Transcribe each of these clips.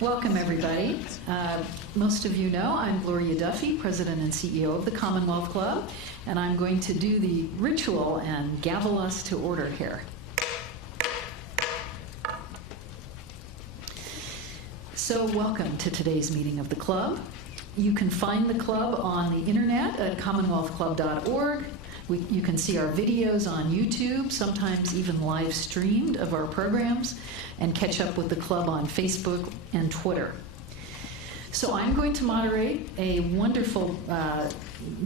Welcome, everybody. Most of you know I'm Gloria Duffy, President and CEO of the Commonwealth Club, and I'm going to do the ritual and gavel us to order here. So welcome to today's meeting of the club. You can find the club on the internet at commonwealthclub.org. You can see our videos on YouTube, sometimes even live streamed of our programs, and catch up with the club on Facebook and Twitter. So I'm going to moderate a wonderful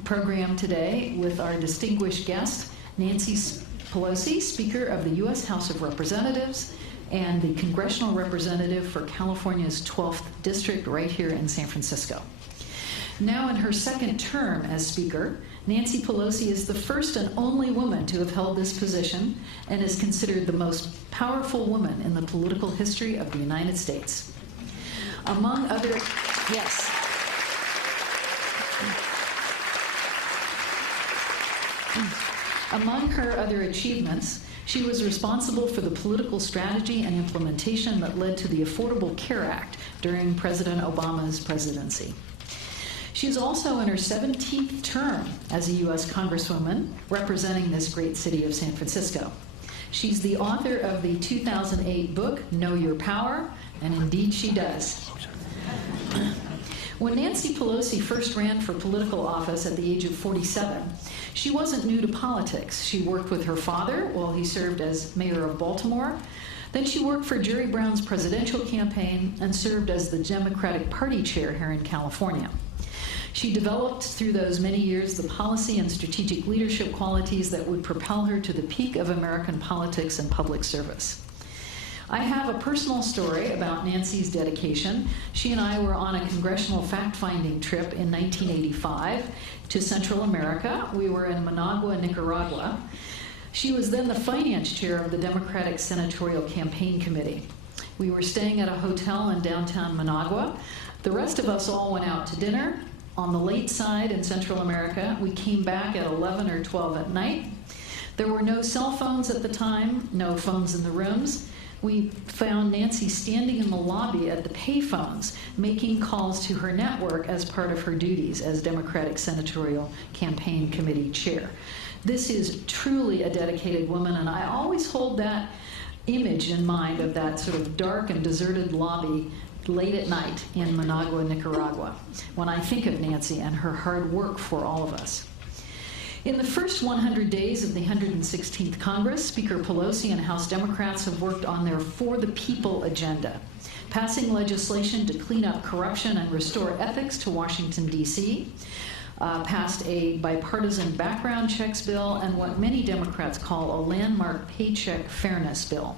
program today with our distinguished guest, Nancy Pelosi, Speaker of the U.S. House of Representatives and the Congressional Representative for California's 12th District right here in San Francisco. Now in her second term as Speaker, Nancy Pelosi is the first and only woman to have held this position and is considered the most powerful woman in the political history of the United States. Among other, yes. Among her other achievements, she was responsible for the political strategy and implementation that led to the Affordable Care Act during President Obama's presidency. She's also in her 17th term as a U.S. Congresswoman representing this great city of San Francisco. She's the author of the 2008 book, Know Your Power, and indeed she does. When Nancy Pelosi first ran for political office at the age of 47, she wasn't new to politics. She worked with her father while he served as mayor of Baltimore. Then she worked for Jerry Brown's presidential campaign and served as the Democratic Party chair here in California. She developed through those many years the policy and strategic leadership qualities that would propel her to the peak of American politics and public service. I have a personal story about Nancy's dedication. She and I were on a congressional fact-finding trip in 1985 to Central America. We were in Managua, Nicaragua. She was then the finance chair of the Democratic Senatorial Campaign Committee. We were staying at a hotel in downtown Managua. The rest of us all went out to dinner on the late side in Central America. We came back at 11 or 12 at night. There were no cell phones at the time, no phones in the rooms. We found Nancy standing in the lobby at the payphones, making calls to her network as part of her duties as Democratic Senatorial Campaign Committee chair. This is truly a dedicated woman, and I always hold that image in mind of that sort of dark and deserted lobby late at night in Managua, Nicaragua, when I think of Nancy and her hard work for all of us. In the first 100 days of the 116th Congress, Speaker Pelosi and House Democrats have worked on their For the People agenda, passing legislation to clean up corruption and restore ethics to Washington, D.C., passed a bipartisan background checks bill, and what many Democrats call a landmark paycheck fairness bill.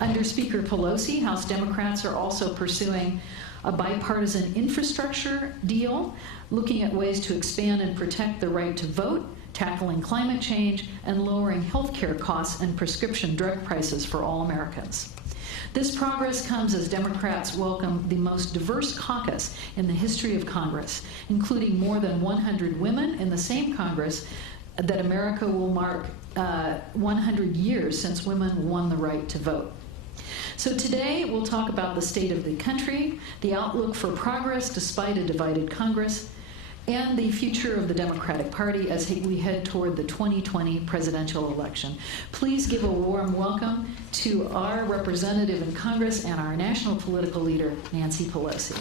Under Speaker Pelosi, House Democrats are also pursuing a bipartisan infrastructure deal, looking at ways to expand and protect the right to vote, tackling climate change, and lowering health care costs and prescription drug prices for all Americans. This progress comes as Democrats welcome the most diverse caucus in the history of Congress, including more than 100 women in the same Congress that America will mark 100 years since women won the right to vote. So today we'll talk about the state of the country, the outlook for progress despite a divided Congress, and the future of the Democratic Party as we head toward the 2020 presidential election. Please give a warm welcome to our representative in Congress and our national political leader, Nancy Pelosi.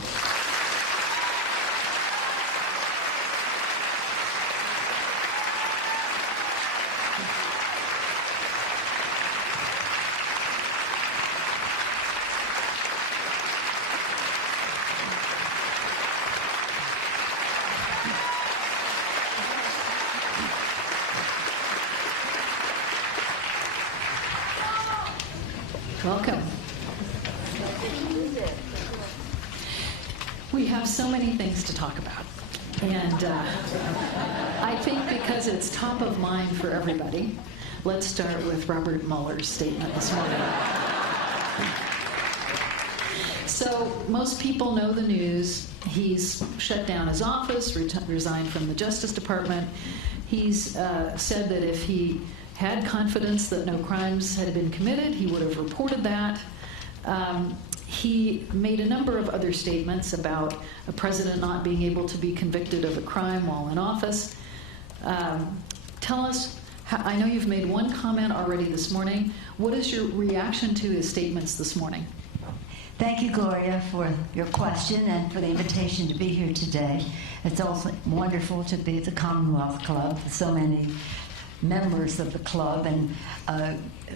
Welcome. We have so many things to talk about. And I think because it's top of mind for everybody, let's start with Robert Mueller's statement this morning. So most people know the news. He's shut down his office, resigned from the Justice Department. He's said that if he had confidence that no crimes had been committed, he would have reported that. He made a number of other statements about a president not being able to be convicted of a crime while in office. Tell us, I know you've made one comment already this morning. What is your reaction to his statements this morning? Thank you, Gloria, for your question and for the invitation to be here today. It's also wonderful to be at the Commonwealth Club, so many members of the club and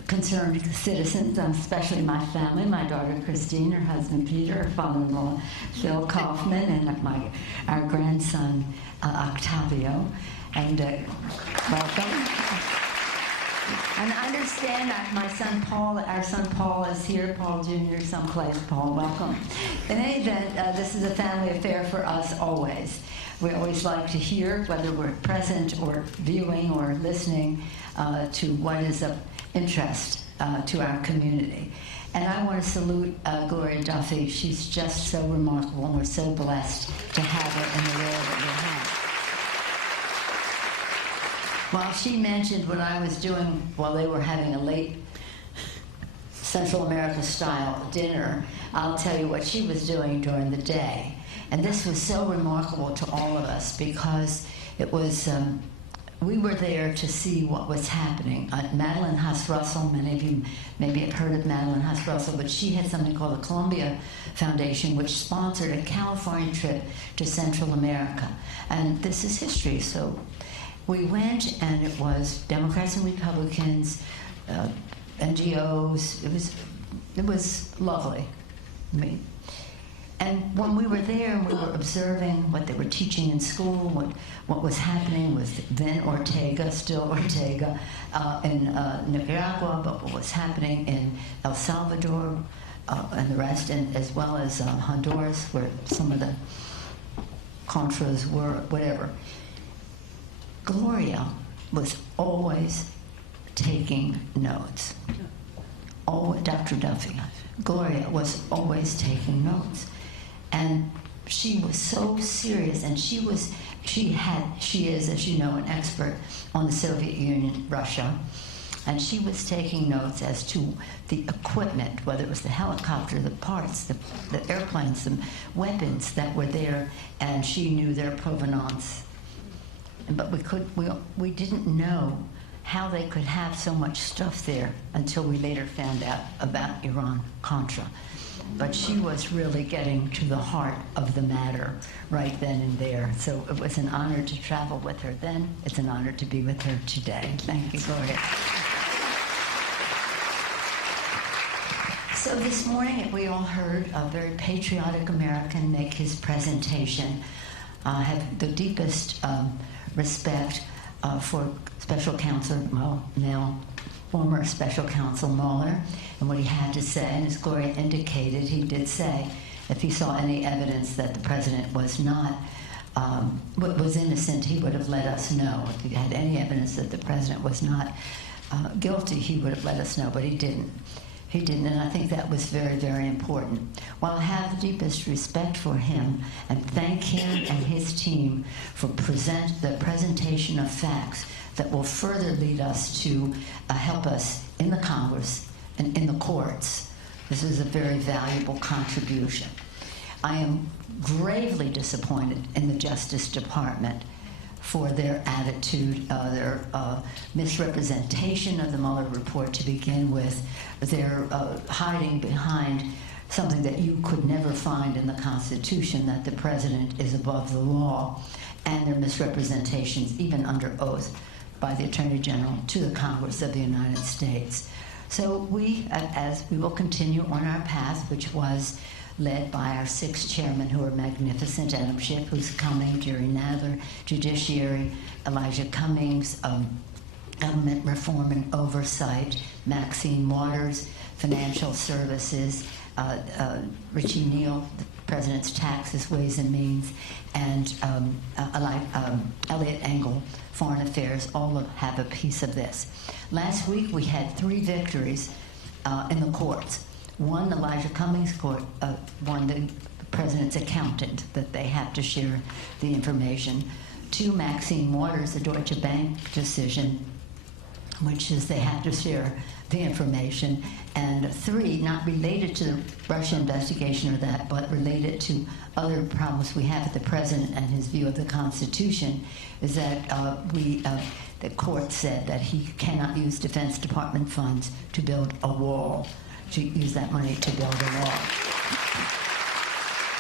concerned citizens, especially my family, my daughter Christine, her husband Peter, her father-in-law Phil Kaufman, and our grandson Octavio. And welcome. And I understand that my son Paul, our son Paul is here, Paul Jr. someplace. Paul, welcome. In any event, this is a family affair for us always. We always like to hear, whether we're present or viewing or listening, to what is of interest to our community. And I want to salute Gloria Duffy. She's just so remarkable, and we're so blessed to have her in the role that we have. While she mentioned what I was doing while they were having a late Central America-style dinner, I'll tell you what she was doing during the day. And this was so remarkable to all of us because it was, we were there to see what was happening. Madeline Huss-Russell, many of you maybe have heard of Madeline Huss-Russell, but she had something called the Columbia Foundation, which sponsored a California trip to Central America. And this is history, so we went, and it was Democrats and Republicans, NGOs. It was lovely. And when we were there and we were observing what they were teaching in school, what was happening with then Ortega, still Ortega, in Nicaragua, but what was happening in El Salvador and the rest, and as well as Honduras, where some of the Contras were, whatever. Gloria was always taking notes. Dr. Duffy, Gloria was always taking notes. And she was so serious, and she is, as you know, an expert on the Soviet Union, Russia, and she was taking notes as to the equipment, whether it was the helicopter, the parts, the airplanes, the weapons that were there, and she knew their provenance. But we didn't know how they could have so much stuff there until we later found out about Iran-Contra. But she was really getting to the heart of the matter right then and there. So it was an honor to travel with her then. It's an honor to be with her today. Thank you, Gloria. So this morning, we all heard a very patriotic American make his presentation. I have the deepest respect for Special Counsel, well, now former Special Counsel Mueller, and what he had to say. And as Gloria indicated, he did say if he saw any evidence that the president was not, was innocent, he would have let us know. If he had any evidence that the president was not guilty, he would have let us know, but he didn't. He didn't, and I think that was very, very important. While I have the deepest respect for him and thank him and his team for the presentation of facts that will further lead us to help us in the Congress and in the courts, this is a very valuable contribution. I am gravely disappointed in the Justice Department for their attitude, their misrepresentation of the Mueller report to begin with, their hiding behind something that you could never find in the Constitution, that the president is above the law, and their misrepresentations, even under oath, by the Attorney General to the Congress of the United States. So we will continue on our path, which was led by our 6 chairmen, who are magnificent: Adam Schiff, who's coming, Jerry Nadler, Judiciary, Elijah Cummings, Government Reform and Oversight, Maxine Waters, Financial Services, Richie Neal, the President's Taxes, Ways and Means, and Elliot Engel, Foreign Affairs, all have a piece of this. Last week we had 3 victories in the courts. One, Elijah Cummings' court won the president's accountant, that they have to share the information. 2, Maxine Waters, the Deutsche Bank decision, which is they have to share the information, and 3, not related to the Russia investigation or that, but related to other problems we have with the president and his view of the Constitution, is that the court said that he cannot use Defense Department funds to build a wall, to use that money to build a wall.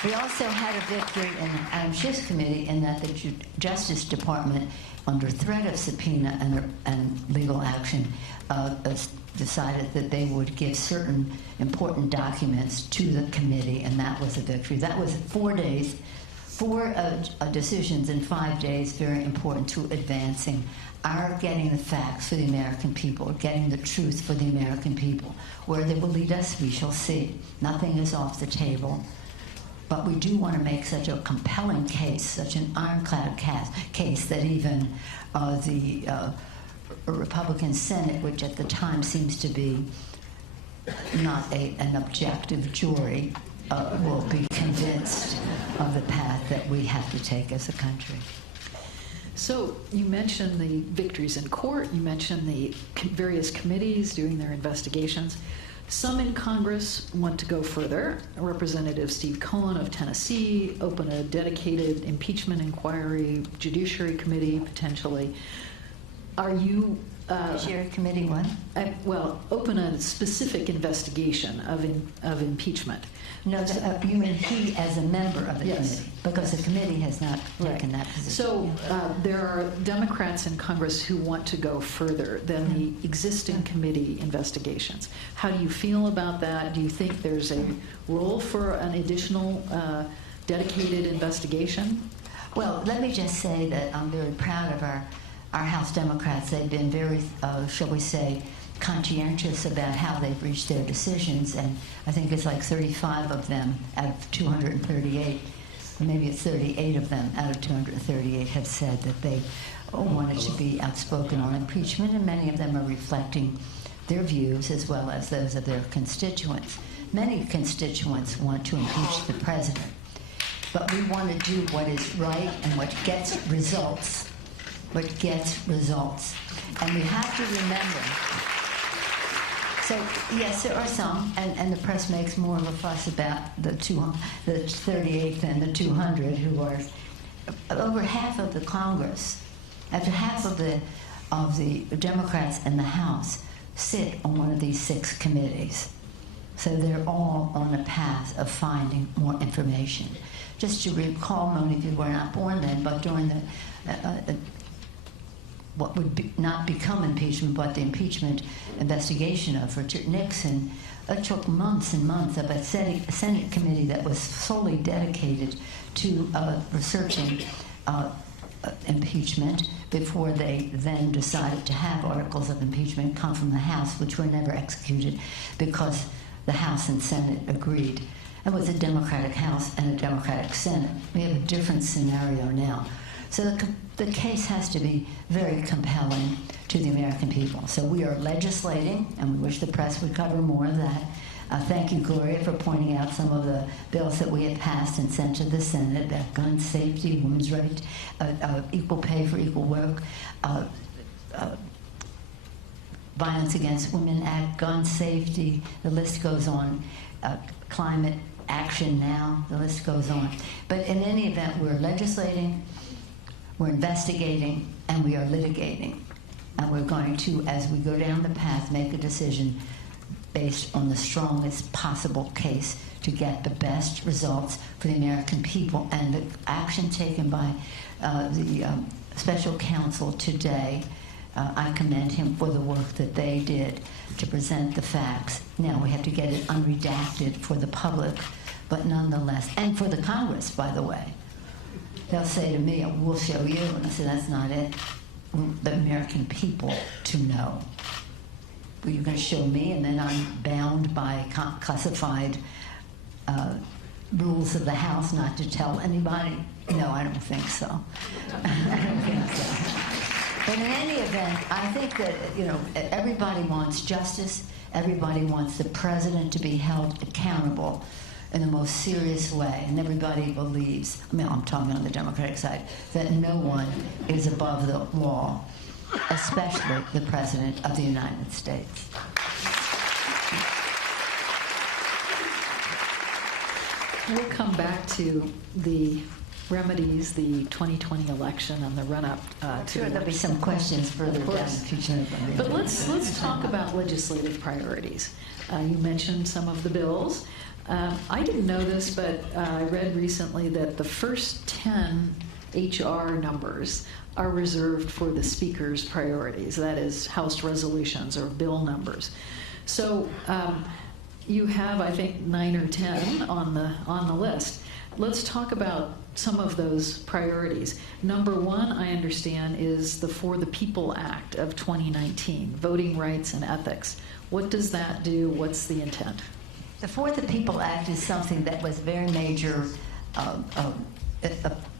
We also had a victory in Adam Schiff's committee in that the Justice Department, under threat of subpoena and legal action, decided that they would give certain important documents to the committee, and that was a victory. That was 4 days, 4 decisions in 5 days, very important to advancing our getting the facts for the American people, getting the truth for the American people. Where they will lead us, we shall see. Nothing is off the table. But we do want to make such a compelling case, such an ironclad case, that even the Republican Senate, which at the time seems to be not an objective jury, will be convinced of the path that we have to take as a country. So you mentioned the victories in court, you mentioned the various committees doing their investigations. Some in Congress want to go further. Representative Steve Cohen of Tennessee open a dedicated impeachment inquiry, judiciary committee potentially. Are you... Judiciary committee what? Well, open a specific investigation of impeachment. No, you mean he as a member of the Yes. committee, because the committee has not taken that position. So there are Democrats in Congress who want to go further than the existing committee investigations. How do you feel about that? Do you think there's a role for an additional dedicated investigation? Well, let me just say that I'm very proud of our House Democrats. They've been very, shall we say, conscientious about how they've reached their decisions, and I think it's like 35 of them out of 238, or maybe it's 38 of them out of 238 have said that they wanted to be outspoken on impeachment, and many of them are reflecting their views as well as those of their constituents. Many constituents want to impeach the president, but we want to do what is right and what gets results. What gets results. And we have to remember. So, yes, there are some, and the press makes more of a fuss about the 38 than the 200, who are over half of the Congress, after half of the Democrats in the House sit on one of these 6 committees. So they're all on the path of finding more information. Just to recall, many of you were not born then, but during the what would not become impeachment, but the impeachment investigation of Richard Nixon, it took months and months of a Senate committee that was solely dedicated to researching impeachment before they then decided to have articles of impeachment come from the House, which were never executed because the House and Senate agreed. It was a Democratic House and a Democratic Senate. We have a different scenario now. So the case has to be very compelling to the American people. So we are legislating, and we wish the press would cover more of that. Thank you, Gloria, for pointing out some of the bills that we have passed and sent to the Senate, about gun safety, women's rights, equal pay for equal work, Violence Against Women Act, gun safety, the list goes on, climate action now, the list goes on. But in any event, we're legislating, we're investigating, and we are litigating. And we're going to, as we go down the path, make a decision based on the strongest possible case to get the best results for the American people. And the action taken by the special counsel today, I commend him for the work that they did to present the facts. Now we have to get it unredacted for the public, but nonetheless, and for the Congress, by the way. They'll say to me, we'll show you. And I say, that's not it. The American people to know. Well, you're going to show me, and then I'm bound by classified rules of the House not to tell anybody? No, I don't think so. I don't think so. But in any event, I think that, everybody wants justice. Everybody wants the president to be held accountable in the most serious way, and everybody believes, I'm talking on the Democratic side, that no one is above the law. especially the President of the United States. We'll come back to the remedies, the 2020 election, and the run-up to Sure, there'll be some questions further down the future. But let's talk about legislative priorities. You mentioned some of the bills. I didn't know this, but I read recently that the first 10 HR numbers are reserved for the Speaker's priorities, that is, House resolutions or bill numbers. So you have, I think, 9 or 10 on the list. Let's talk about some of those priorities. Number one, I understand, is the For the People Act of 2019, voting rights and ethics. What does that do? What's the intent? The For the People Act is something that was very major, a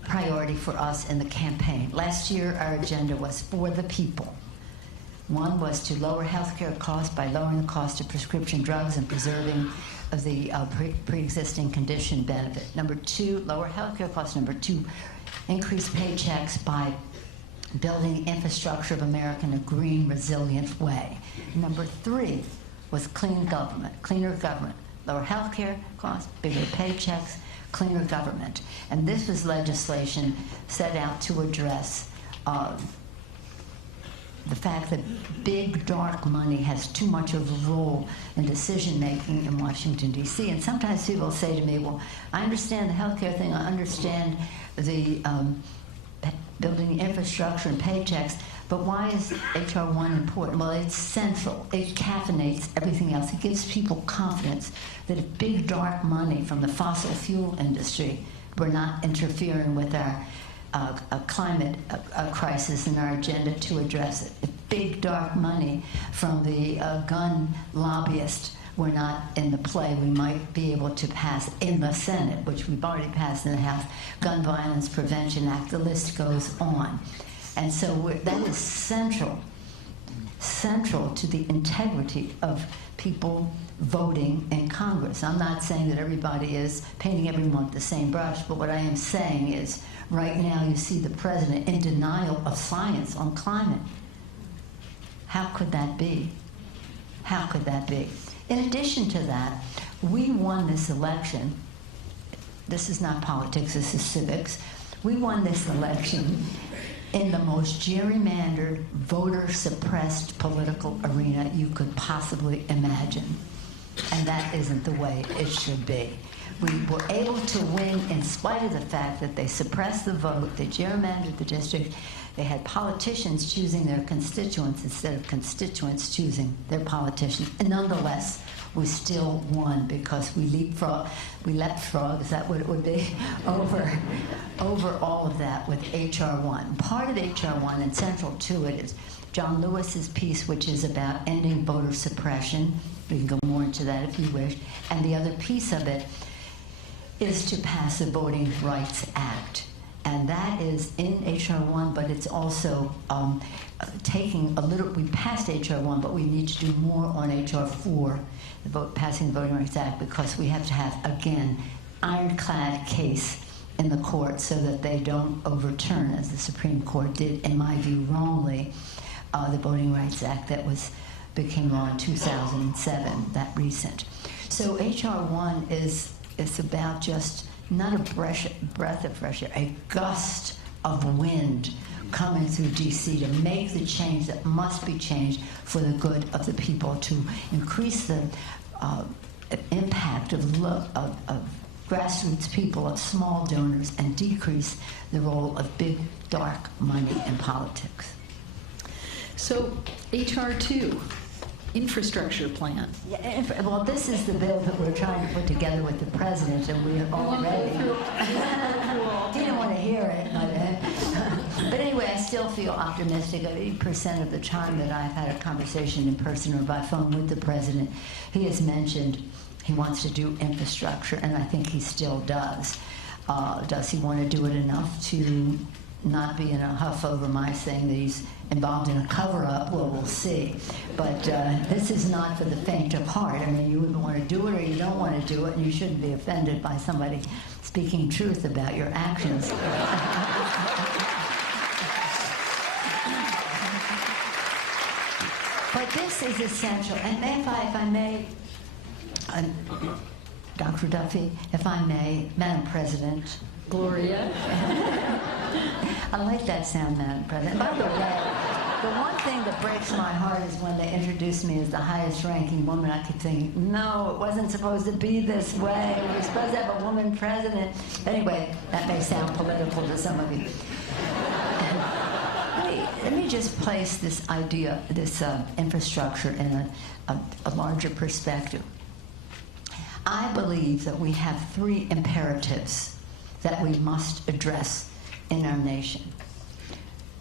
priority for us in the campaign. Last year, our agenda was for the people. One was to lower health care costs by lowering the cost of prescription drugs and preserving the pre-existing condition benefit. Number two, lower health care costs. Number two, increase paychecks by building the infrastructure of America in a green, resilient way. Number three was cleaner government, lower health care costs, bigger paychecks, cleaner government. And this was legislation set out to address the fact that big, dark money has too much of a role in decision-making in Washington, D.C. And sometimes people say to me, well, I understand the healthcare thing, I understand the building infrastructure and paychecks, but why is H.R. 1 important? Well, it's central. It caffeinates everything else. It gives people confidence that if big, dark money from the fossil fuel industry were not interfering with our climate crisis and our agenda to address it. If big, dark money from the gun lobbyists were not in the play, we might be able to pass in the Senate, which we've already passed in the House, Gun Violence Prevention Act. The list goes on. And so that is central to the integrity of people voting in Congress. I'm not saying that everybody is painting everyone with the same brush, but what I am saying is right now you see the president in denial of science on climate. How could that be? How could that be? In addition to that, we won this election. This is not politics, this is civics. We won this election in the most gerrymandered, voter-suppressed political arena you could possibly imagine. And that isn't the way it should be. We were able to win in spite of the fact that they suppressed the vote, they gerrymandered the district, they had politicians choosing their constituents instead of constituents choosing their politicians. And nonetheless, we still won because we leapfrog, is that what it would be? over all of that with H.R. 1. Part of H.R. 1 and central to it is John Lewis's piece, which is about ending voter suppression. We can go more into that if you wish. And the other piece of it is to pass the Voting Rights Act. And that is in H.R. 1, but it's also taking a little, we passed H.R. 1, but we need to do more on H.R. 4, passing the Voting Rights Act, because we have to have, again, ironclad case in the court so that they don't overturn, as the Supreme Court did, in my view, wrongly, the Voting Rights Act that became law in 2007, that recent. So H.R. 1 is about just not a breath of fresh air, a gust of wind coming through D.C. to make the change that must be changed for the good of the people, to increase the impact of grassroots people, of small donors, and decrease the role of big, dark money in politics. So, H.R. 2. Infrastructure plan. Yeah, well, this is the bill that we're trying to put together with the president, and we are already. Didn't want to hear it, but anyway, I still feel optimistic. 80% of the time that I've had a conversation in person or by phone with the president, he has mentioned he wants to do infrastructure, and I think he still does. Does he want to do it enough to not be in a huff over my saying that he's involved in a cover-up? Well, we'll see. But this is not for the faint of heart. I mean, you either want to do it or you don't want to do it, and you shouldn't be offended by somebody speaking truth about your actions. this is essential. And if I may, Dr. Duffy, if I may, Madam President. Gloria. I like that sound, Madam President. By the way, the one thing that breaks my heart is when they introduce me as the highest ranking woman. I keep thinking, no, it wasn't supposed to be this way. We were supposed to have a woman president. Anyway, that may sound political to some of you. Let me just place this idea, this infrastructure in a larger perspective. I believe that we have three imperatives that we must address in our nation.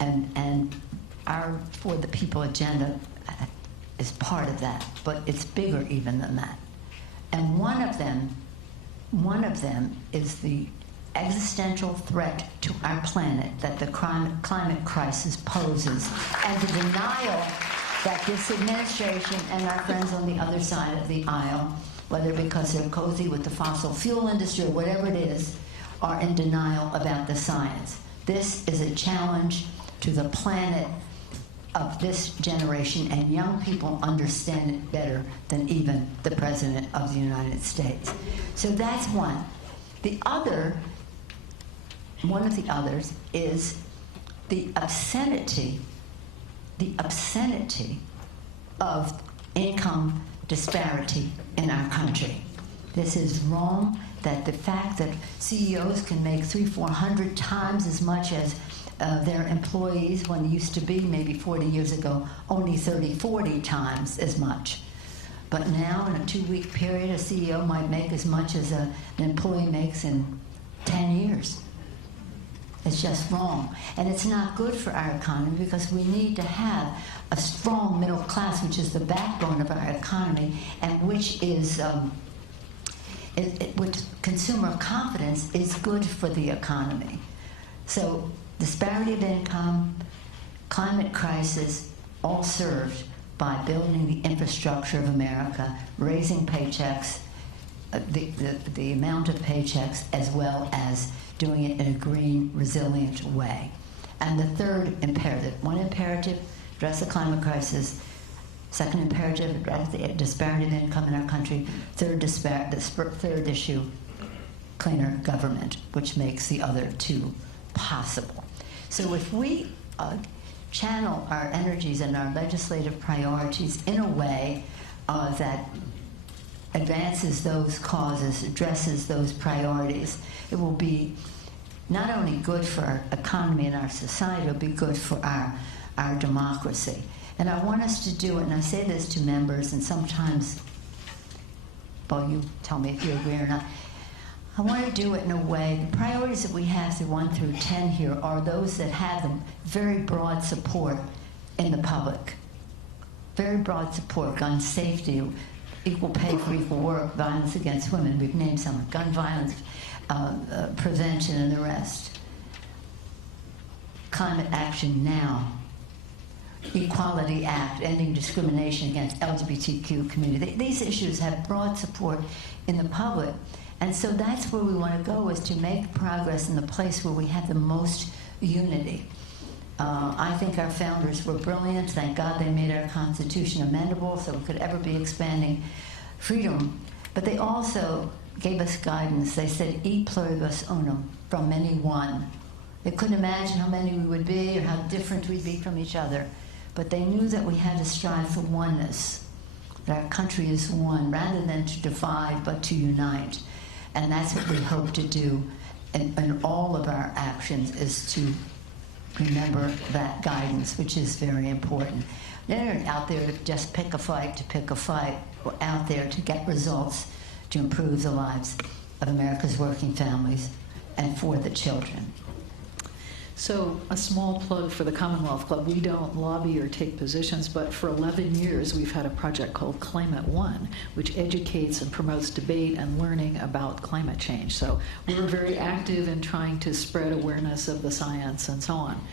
And our For the People agenda is part of that, but it's bigger even than that. And one of them is the existential threat to our planet that the climate crisis poses, and the denial that this administration and our friends on the other side of the aisle, whether because they're cozy with the fossil fuel industry or whatever it is, are in denial about the science. This is a challenge to the planet of this generation, and young people understand it better than even the President of the United States. So that's one. One of the others is the obscenity of income disparity in our country. This is wrong, that the fact that CEOs can make 300-400 times as much as their employees, when it used to be maybe 40 years ago, only 30-40 times as much. But now, in a 2-week period, a CEO might make as much as an employee makes in 10 years. It's just wrong. And it's not good for our economy, because we need to have a strong middle class, which is the backbone of our economy, and which is, which consumer confidence is good for the economy. So disparity of income, climate crisis, all served by building the infrastructure of America, raising paychecks, the amount of paychecks, as well as doing it in a green, resilient way. And the third imperative, one imperative, address the climate crisis. Second imperative, address the disparity of income in our country. Third issue, cleaner government, which makes the other two possible. So if we channel our energies and our legislative priorities in a way that advances those causes, addresses those priorities, it will be not only good for our economy and our society, it will be good for our democracy. And I want us to do it, and I say this to members, and sometimes, well, you tell me if you agree or not. I want to do it in a way, the priorities that we have through 1 through 10 here are those that have the very broad support in the public. Very broad support: gun safety, equal pay for equal work, violence against women, we've named some, gun violence, prevention, and the rest. Climate action now. Equality Act, ending discrimination against LGBTQ community. These issues have broad support in the public. And so that's where we want to go, is to make progress in the place where we have the most unity. I think our founders were brilliant. Thank God they made our Constitution amendable so we could ever be expanding freedom. But they also gave us guidance. They said, e pluribus unum, from many one. They couldn't imagine how many we would be or how different we'd be from each other. But they knew that we had to strive for oneness, that our country is one, rather than to divide, but to unite. And that's what we hope to do in all of our actions, is to remember that guidance, which is very important. They're not out there to just pick a fight to pick a fight. We're out there to get results to improve the lives of America's working families and for the children. So a small plug for the Commonwealth Club. We don't lobby or take positions, but for 11 years we've had a project called Climate One, which educates and promotes debate and learning about climate change. So we're very active in trying to spread awareness of the science and so on.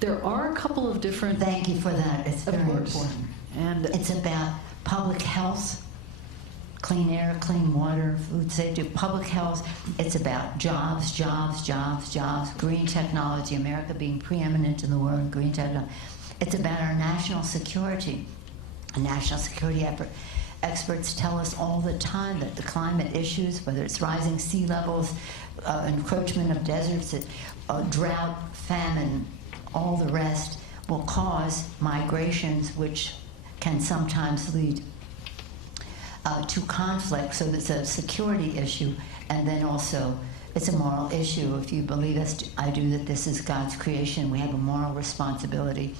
There are a couple of different... Thank you for that. It's very important. And it's about public health, clean air, clean water, food safety, public health. It's about jobs, jobs, jobs, jobs, green technology, America being preeminent in the world in green technology. It's about our national security. national security experts tell us all the time that the climate issues, whether it's rising sea levels, encroachment of deserts, drought, famine, all the rest, will cause migrations which can sometimes lead to conflict. So it's a security issue, and then also it's a moral issue. If you believe, as I do, that this is God's creation, we have a moral responsibility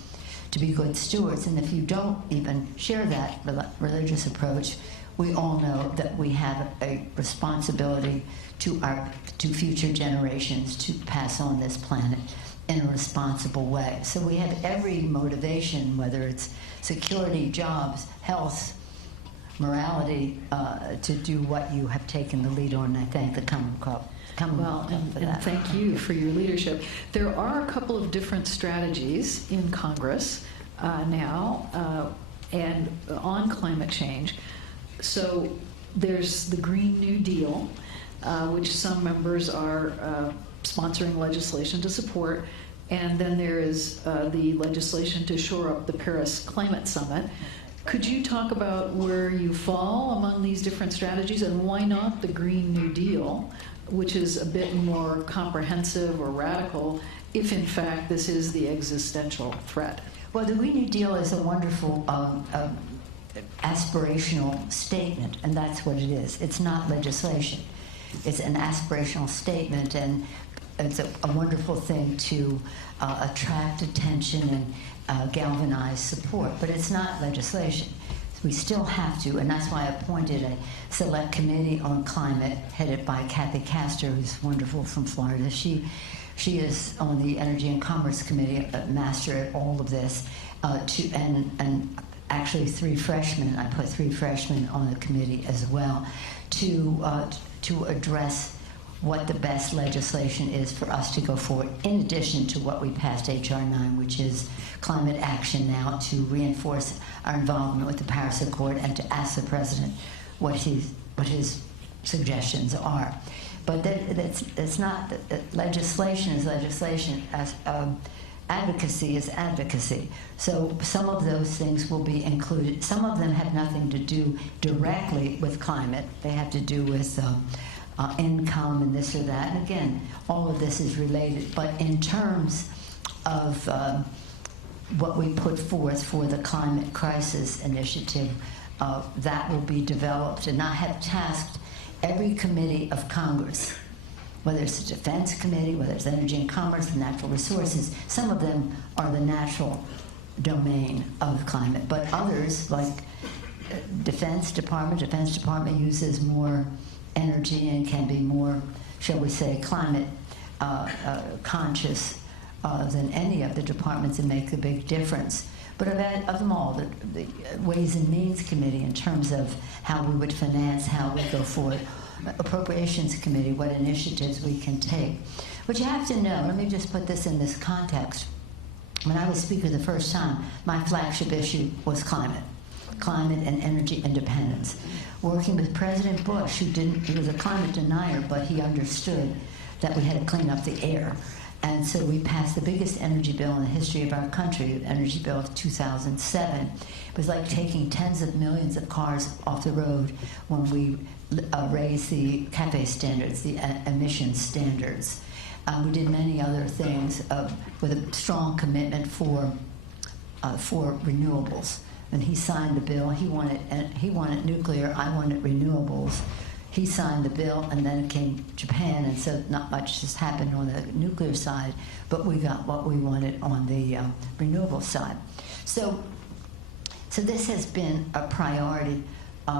to be good stewards. And if you don't even share that religious approach, we all know that we have a responsibility to future generations to pass on this planet in a responsible way. So we have every motivation, whether it's security, jobs, health, morality, to do what you have taken the lead on. And I thank the Commonwealth. Well, and thank you for your leadership. There are a couple of different strategies in Congress now and on climate change. So there's the Green New Deal, which some members are sponsoring legislation to support, and then there is the legislation to shore up the Paris Climate Summit. Could you talk about where you fall among these different strategies, and why not the Green New Deal, which is a bit more comprehensive or radical, if in fact this is the existential threat? Well, the Green New Deal is a wonderful aspirational statement, and that's what it is. It's not legislation. It's an aspirational statement, and it's a wonderful thing to attract attention and galvanize support, but it's not legislation. We still have to, and that's why I appointed a select committee on climate headed by Kathy Castor, who's wonderful from Florida. She is on the Energy and Commerce Committee, a master at all of this, and actually 3 freshmen. I put 3 freshmen on the committee as well to address what the best legislation is for us to go forward, in addition to what we passed H.R. 9, which is climate action now, to reinforce our involvement with the Paris Accord and to ask the President what his suggestions are. But it's not, legislation is legislation, as advocacy is advocacy. So some of those things will be included. Some of them have nothing to do directly with climate. They have to do with income and this or that. And again, all of this is related. But in terms of what we put forth for the Climate Crisis Initiative, that will be developed. And I have tasked every committee of Congress, whether it's the Defense Committee, whether it's Energy and Commerce, and Natural Resources. Some of them are the natural domain of climate, but others, like Defense Department uses more energy and can be more, shall we say, climate conscious than any of the departments, and make a big difference. But of them all, the Ways and Means Committee, in terms of how we would finance, how we go forward, Appropriations Committee, what initiatives we can take. But you have to know, let me just put this in this context. When I was Speaker the first time, my flagship issue was climate and energy independence. Working with President Bush, he was a climate denier, but he understood that we had to clean up the air. And so we passed the biggest energy bill in the history of our country, the Energy Bill of 2007. It was like taking tens of millions of cars off the road when we raised the CAFE standards, the emissions standards. We did many other things with a strong commitment for renewables. And he signed the bill. He wanted nuclear. I wanted renewables. He signed the bill, and then came Japan, and so not much has happened on the nuclear side, but we got what we wanted on the renewable side. So this has been a priority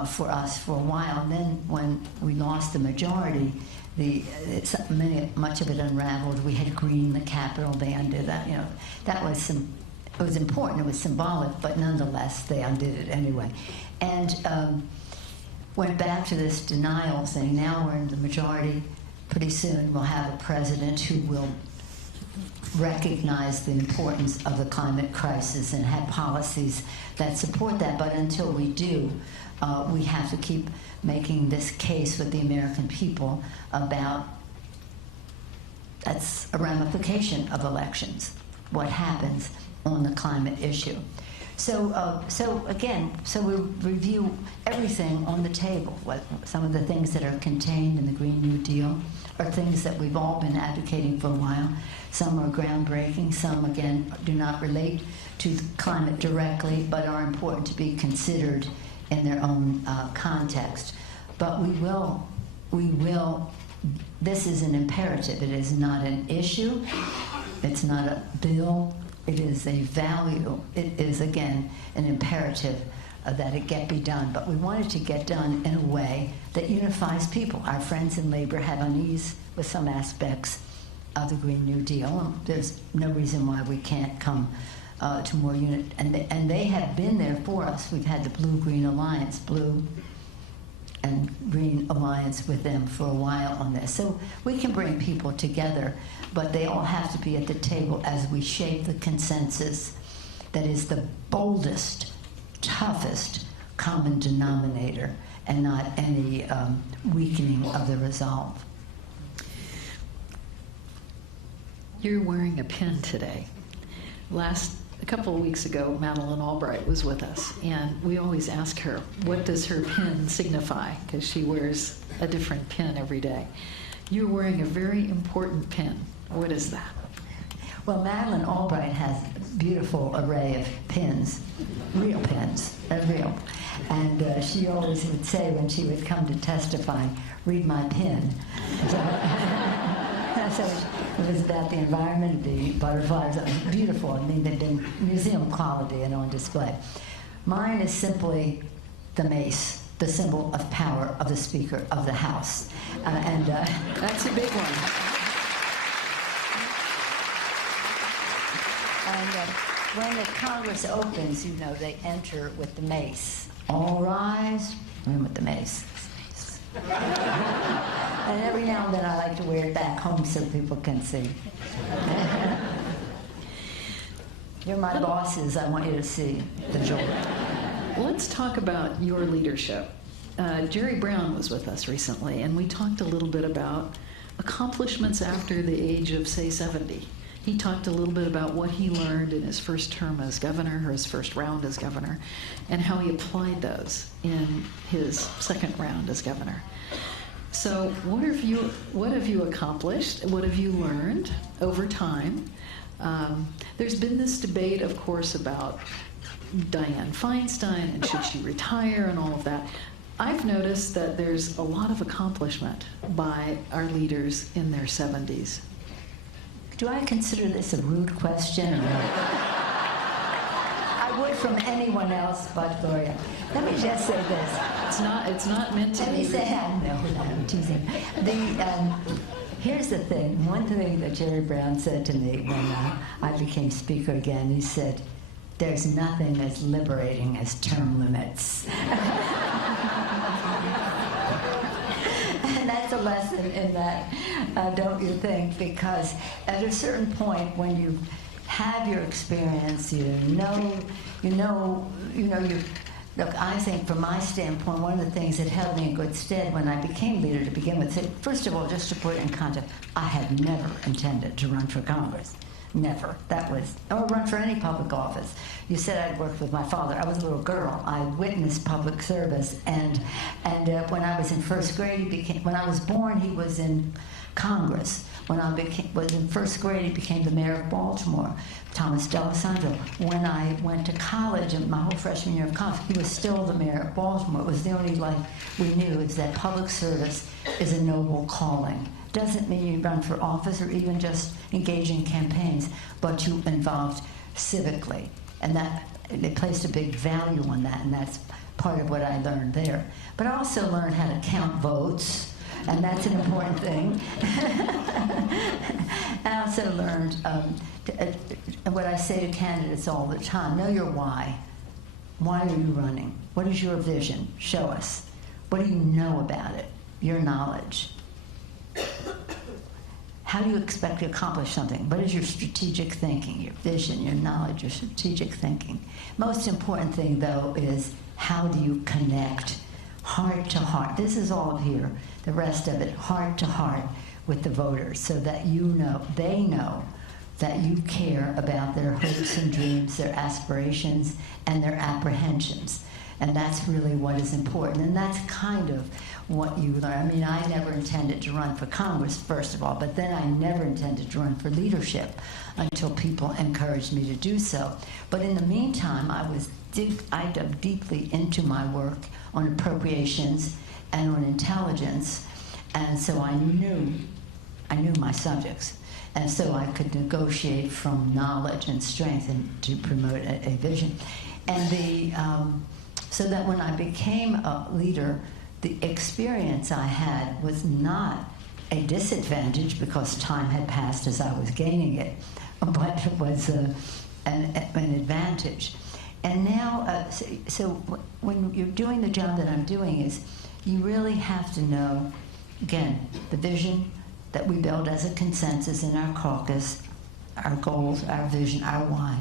for us for a while. And then when we lost the majority, much of it unraveled. We had greened the Capitol. They undid that. That was it was important. It was symbolic, but nonetheless, they undid it anyway. And went back to this denial thing. Now we're in the majority. Pretty soon we'll have a president who will recognize the importance of the climate crisis and have policies that support that. But until we do, we have to keep making this case with the American people about that's a ramification of elections, what happens on the climate issue. So we review everything on the table. Some of the things that are contained in the Green New Deal are things that we've all been advocating for a while. Some are groundbreaking. Some, again, do not relate to climate directly, but are important to be considered in their own context. But we will. This is an imperative. It is not an issue. It's not a bill. It is a value. It is, again, an imperative that it be done. But we want it to get done in a way that unifies people. Our friends in labor have unease with some aspects of the Green New Deal. There's no reason why we can't come to more unit. And they have been there for us. We've had the Blue-Green Alliance, Blue and Green Alliance with them for a while on this. So we can bring people together, but they all have to be at the table as we shape the consensus that is the boldest, toughest common denominator, and not any weakening of the resolve. You're wearing a pin today. A couple of weeks ago, Madeleine Albright was with us, and we always ask her, what does her pin signify? Because she wears a different pin every day. You're wearing a very important pin. What is that? Well, Madeleine Albright has a beautiful array of pins, real pins, real. And she always would say when she would come to testify, read my pin. So it was about the environment, the butterflies, beautiful. I mean, they've been museum quality and on display. Mine is simply the mace, the symbol of power of the Speaker of the House. That's a big one. And when the Congress opens, you know, they enter with the mace. All rise, and with the mace. And every now and then I like to wear it back home so people can see. You're my bosses. I want you to see the joy. Let's talk about your leadership. Jerry Brown was with us recently, and we talked a little bit about accomplishments after the age of, say, 70. He talked a little bit about what he learned in his first term as governor, or his first round as governor, and how he applied those in his second round as governor. So what have you accomplished? What have you learned over time? There's been this debate, of course, about Dianne Feinstein and should she retire and all of that. I've noticed that there's a lot of accomplishment by our leaders in their 70s. Do I consider this a rude question? Or I would from anyone else but Gloria. Let me just say this. It's not meant to be. Let me say, no, I'm teasing. Here's the thing. One thing that Jerry Brown said to me when I became Speaker again, he said, "There's nothing as liberating as term limits." And that's a lesson in that, don't you think? Because at a certain point, when you have your experience, look, I think from my standpoint, one of the things that held me in good stead when I became leader to begin with, first of all, just to put it in context, I had never intended to run for Congress. Never. Or run for any public office. You said I'd worked with my father. I was a little girl. I witnessed public service, and when I was in first grade, when I was born, he was in Congress. When I was in first grade, he became the mayor of Baltimore, Thomas D'Alessandro. When I went to college, and my whole freshman year of college, he was still the mayor of Baltimore. It was the only life we knew, is that public service is a noble calling. Doesn't mean you run for office or even just engage in campaigns, but you involved civically. And they placed a big value on that, and that's part of what I learned there. But I also learned how to count votes, and that's an important thing. I also learned, and what I say to candidates all the time, know your why. Why are you running? What is your vision? Show us. What do you know about it? Your knowledge. How do you expect to accomplish something? What is your strategic thinking, your vision, your knowledge, your strategic thinking? Most important thing, though, is how do you connect heart to heart? This is all of here, the rest of it, heart to heart with the voters, so that they know that you care about their hopes and dreams, their aspirations, and their apprehensions. And that's really what is important. And that's kind of what you learn. I mean, I never intended to run for Congress, first of all, but then I never intended to run for leadership until people encouraged me to do so. But in the meantime, I dug deeply into my work on appropriations and on intelligence, and so I knew my subjects. And so I could negotiate from knowledge and strength and to promote a vision. And so that when I became a leader, the experience I had was not a disadvantage because time had passed as I was gaining it, but it was an advantage. And now, so when you're doing the job that I'm doing is you really have to know, again, the vision that we build as a consensus in our caucus, our goals, our vision, our why,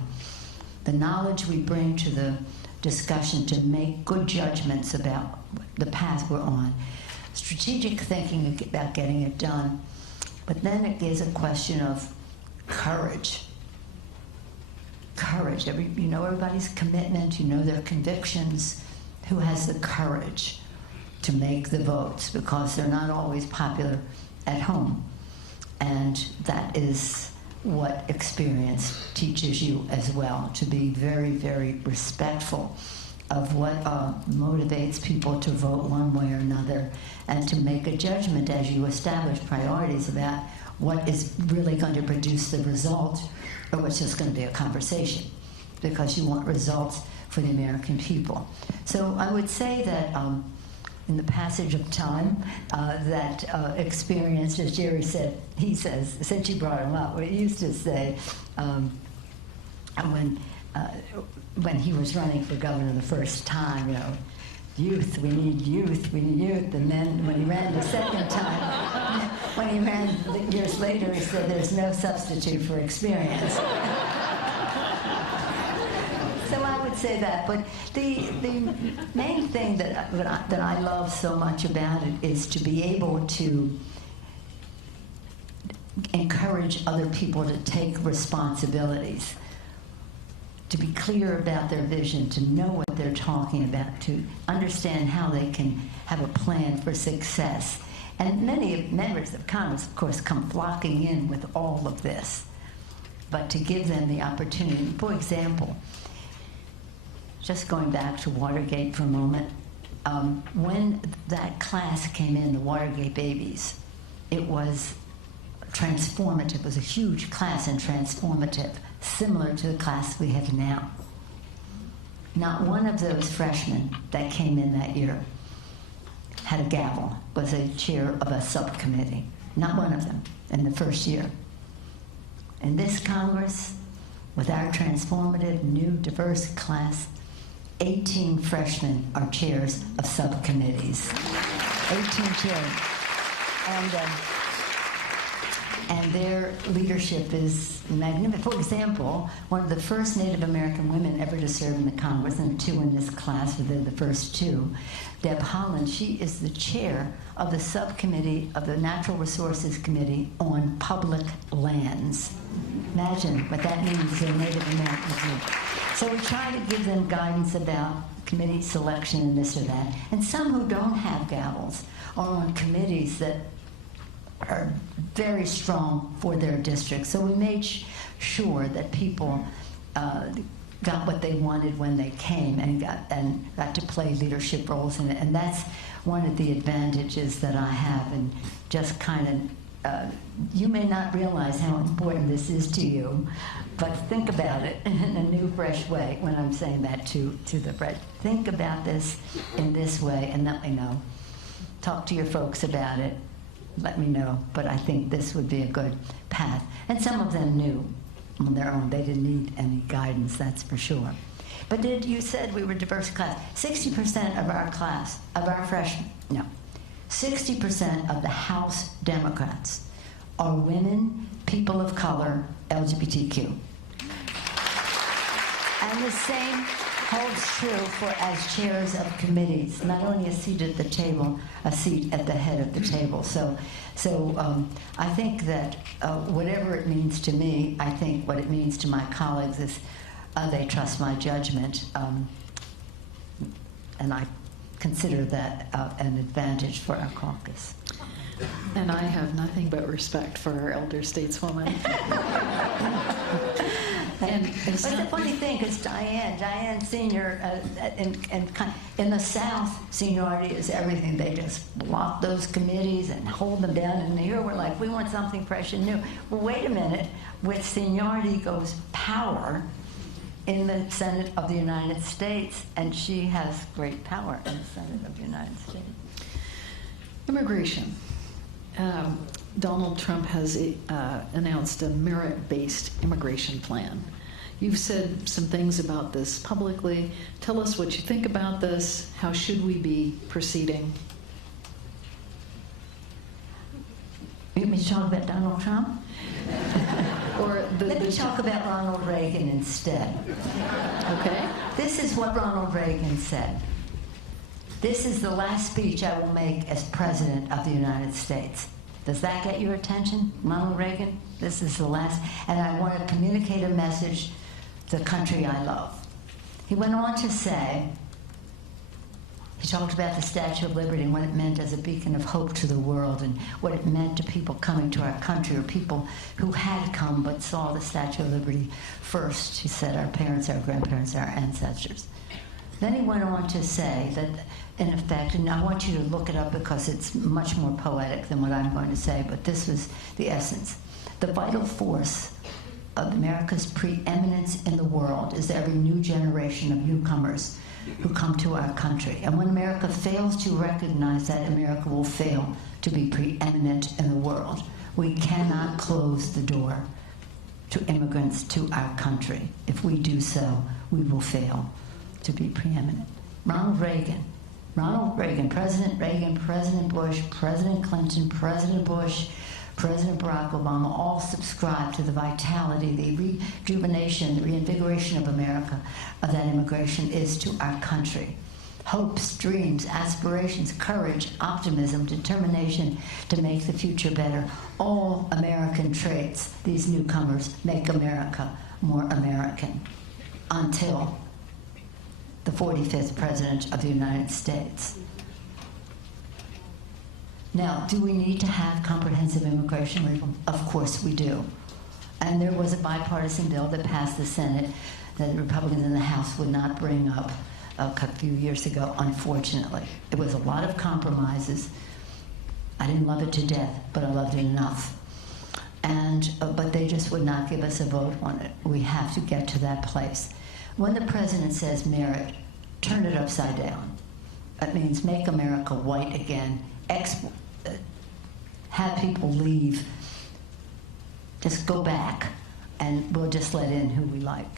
the knowledge we bring to the discussion to make good judgments about the path we're on, strategic thinking about getting it done, but then it is a question of courage. Courage. You know everybody's commitment, you know their convictions, who has the courage to make the votes, because they're not always popular at home. And that is what experience teaches you as well, to be very, very respectful of what motivates people to vote one way or another, and to make a judgment as you establish priorities about what is really going to produce the result or what's just going to be a conversation, because you want results for the American people. So I would say that in the passage of time, that experience, as Jerry said, he says, since you brought him up, we used to say when he was running for governor the first time, you know, youth, we need youth, we need youth. And then when he ran the second time, when he ran years later, he said, there's no substitute for experience. So I would say that, but the main thing that I love so much about it is to be able to encourage other people to take responsibilities, to be clear about their vision, to know what they're talking about, to understand how they can have a plan for success. And many members of Congress, of course, come flocking in with all of this, but to give them the opportunity. For example, just going back to Watergate for a moment, when that class came in, the Watergate babies, it was transformative. It was a huge class and transformative, similar to the class we have now. Not one of those freshmen that came in that year had a gavel, was a chair of a subcommittee. Not one of them in the first year. In this Congress, with our transformative, new, diverse class, 18 freshmen are chairs of subcommittees. 18 chairs. And their leadership is magnificent. For example, one of the first Native American women ever to serve in the Congress, and two in this class, they're the first two, Deb Haaland, she is the chair of the subcommittee of the Natural Resources Committee on Public Lands. Imagine what that means to a Native American. So we try to give them guidance about committee selection and this or that. And some who don't have gavels are on committees that are very strong for their district. So we made sure that people got what they wanted when they came and got to play leadership roles in it. And that's one of the advantages that I have, and just kind of, you may not realize how important this is to you, but think about it in a new, fresh way when I'm saying that to the press. Think about this in this way and let me know. Talk to your folks about it. Let me know. But I think this would be a good path. And some of them knew on their own. They didn't need any guidance, that's for sure. But you said we were a diverse class. 60% of our class, of our freshmen, no. 60% of the House Democrats are women, people of color, LGBTQ. And the same holds true for as chairs of committees, not only a seat at the table, a seat at the head of the table. So I think that whatever it means to me, I think what it means to my colleagues is they trust my judgment, and I consider that an advantage for our caucus. And I have nothing but respect for our elder stateswoman. And But the funny thing is Diane Senior, in the South, seniority is everything. They just block those committees and hold them down. And here we're like, we want something fresh and new. Well, wait a minute. With seniority goes power in the Senate of the United States, and she has great power in the Senate of the United States. Immigration. Donald Trump has announced a merit-based immigration plan. You've said some things about this publicly. Tell us what you think about this. How should we be proceeding? You want me to talk about Donald Trump? Let me talk about Ronald Reagan instead. Okay. This is what Ronald Reagan said. This is the last speech I will make as President of the United States. Does that get your attention, Ronald Reagan? This is the last, and I want to communicate a message to the country I love. He went on to say, he talked about the Statue of Liberty and what it meant as a beacon of hope to the world, and what it meant to people coming to our country, or people who had come but saw the Statue of Liberty first. He said our parents, our grandparents, our ancestors. Then he went on to say that, in effect, and I want you to look it up because it's much more poetic than what I'm going to say, but this was the essence. The vital force of America's preeminence in the world is every new generation of newcomers who come to our country. And when America fails to recognize that, America will fail to be preeminent in the world. We cannot close the door to immigrants to our country. If we do so, we will fail to be preeminent. Ronald Reagan, President Reagan, President Bush, President Clinton, President Bush, President Barack Obama all subscribe to the vitality, the rejuvenation, the reinvigoration of America, of that immigration is to our country. Hopes, dreams, aspirations, courage, optimism, determination to make the future better. All American traits, these newcomers, make America more American until the 45th President of the United States. Now, do we need to have comprehensive immigration reform? Of course we do. And there was a bipartisan bill that passed the Senate that the Republicans in the House would not bring up a few years ago, unfortunately. It was a lot of compromises. I didn't love it to death, but I loved it enough. And but they just would not give us a vote on it. We have to get to that place. When the president says merit, turn it upside down. That means make America white again. Have people leave. Just go back, and we'll just let in who we like.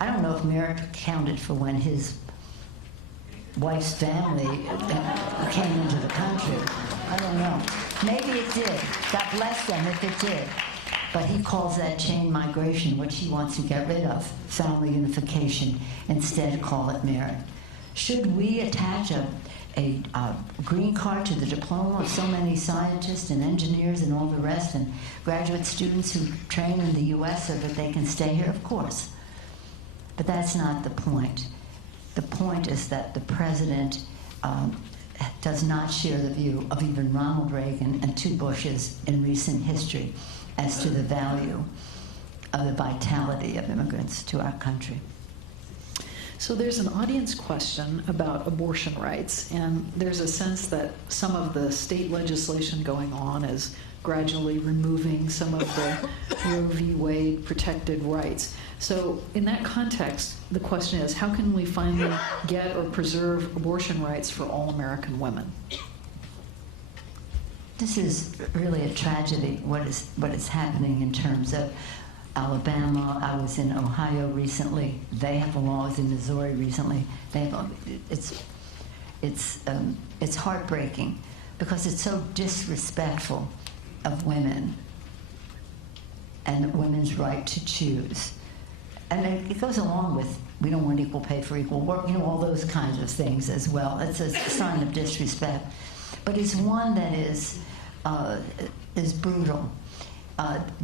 I don't know if merit counted for when his wife's family came into the country. I don't know. Maybe it did. God bless them if it did. But he calls that chain migration, which he wants to get rid of, family unification, instead call it merit. Should we attach a green card to the diploma of so many scientists and engineers and all the rest, and graduate students who train in the U.S. so that they can stay here? Of course. But that's not the point. The point is that the president does not share the view of even Ronald Reagan and two Bushes in recent history as to the value of the vitality of immigrants to our country. So there's an audience question about abortion rights, and there's a sense that some of the state legislation going on is gradually removing some of the Roe v. Wade protected rights. So in that context, the question is, how can we finally get or preserve abortion rights for all American women? This is really a tragedy, what is happening in terms of Alabama. I was in Ohio recently. They have a law. I was in Missouri recently. They have it's heartbreaking because it's so disrespectful of women and women's right to choose. and it goes along with, we don't want equal pay for equal work, all those kinds of things as well. It's a sign of disrespect. But it's one that is brutal.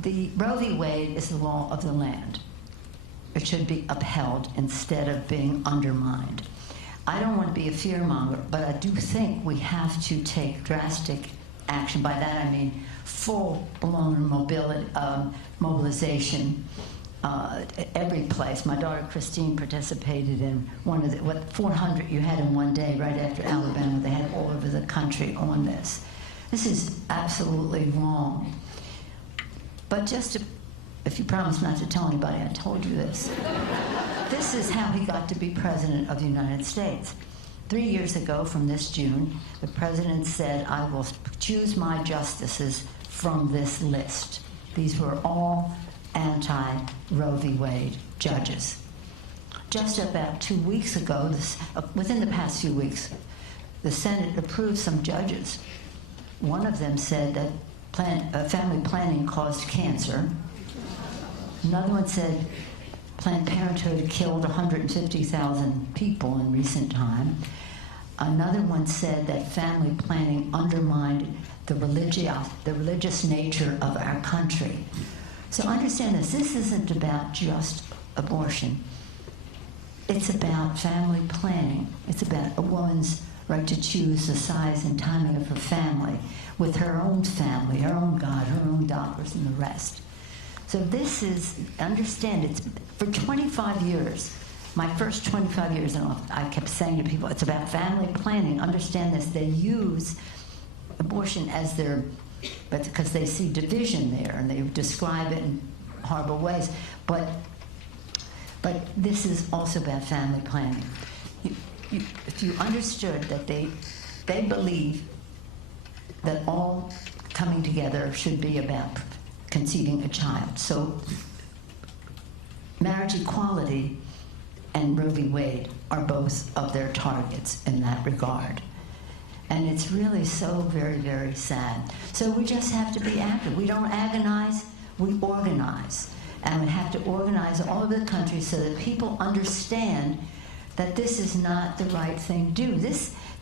The Roe v. Wade is the law of the land. It should be upheld instead of being undermined. I don't want to be a fearmonger, but I do think we have to take drastic action. By that I mean full-blown mobilization every place. My daughter Christine participated in one of the 400 you had in one day right after Alabama. They had all over the country on this. This is absolutely wrong. But if you promise not to tell anybody, I told you this. This is how he got to be President of the United States. 3 years ago from this June, the President said, I will choose my justices from this list. These were all anti-Roe v. Wade judges. Just about 2 weeks ago, within the past few weeks, the Senate approved some judges. One of them said that family planning caused cancer. Another one said Planned Parenthood killed 150,000 people in recent time. Another one said that family planning undermined the religious nature of our country. So understand this. This isn't about just abortion. It's about family planning. It's about a woman's right to choose the size and timing of her family with her own family, her own God, her own doctors, and the rest. So this is, understand, it's for 25 years, my first 25 years, and I kept saying to people, it's about family planning. Understand this. They use abortion as but because they see division there, and they describe it in horrible ways. But this is also about family planning. If you understood that they believe that all coming together should be about conceiving a child. So marriage equality and Roe v. Wade are both of their targets in that regard. And it's really so very, very sad. So we just have to be active. We don't agonize, we organize. And we have to organize all over the country so that people understand that this is not the right thing to do.